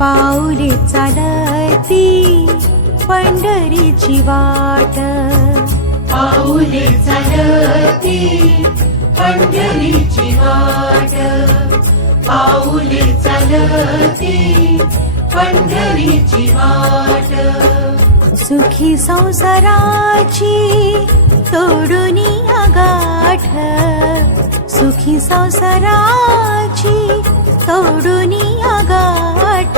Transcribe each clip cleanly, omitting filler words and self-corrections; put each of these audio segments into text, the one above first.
पाऊले चालती पंढरीची वाट, पाऊले चालती पंढरीची वाट, पाऊले चालती पंढरीची वाट. सुखी संसाराची तोडून गाठ, सुखी संसाराची तोडून गाठ.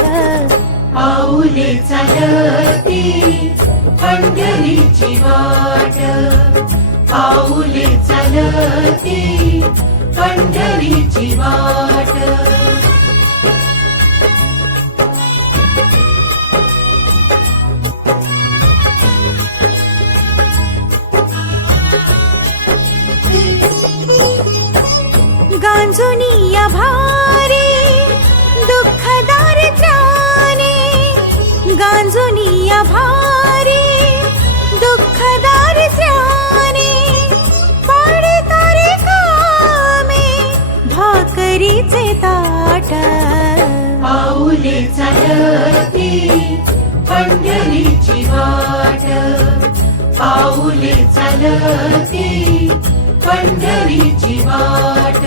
पाऊले चालती पंढरीची वाट, पाऊले चालती पंढरीची वाट. गांजोनिया भारी दुःख दारिद्र्याने, गांजोनिया भारी दुःख दारिद्र्याने. पाडे तारे कामे भाकरीचे ताट, पाऊले चालती पंढरीची वाट, पाऊले चालती पंढरीची वाट.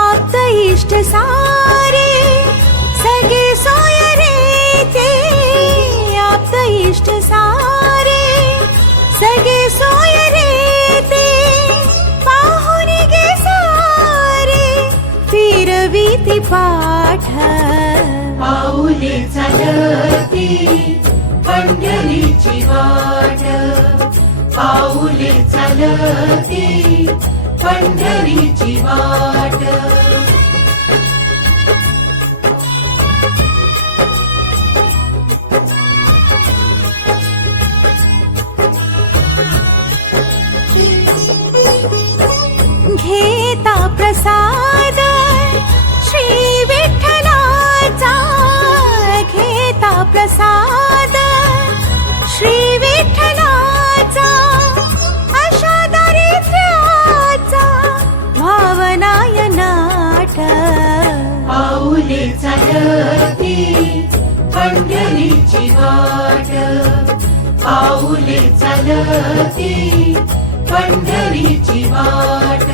आप्त इष्ट सारे सगळे सोय रे ते, आप्त इष्ट सारे सगळे सोय रे ते. पाहून गे सारे फिरवीती पाठ, पाऊले चालती पंढरीची वाट, पाऊले चालती पंढरीची वाट. घेता प्रसाद श्री विठ्ठलाचा, घेता प्रसाद श्री विठ्ठलाचा. अशा दारिद्र्याचा भावनाय नाट, पाऊले चालती पंढरीची वाट, पाऊले चालती पंढरीची वाट.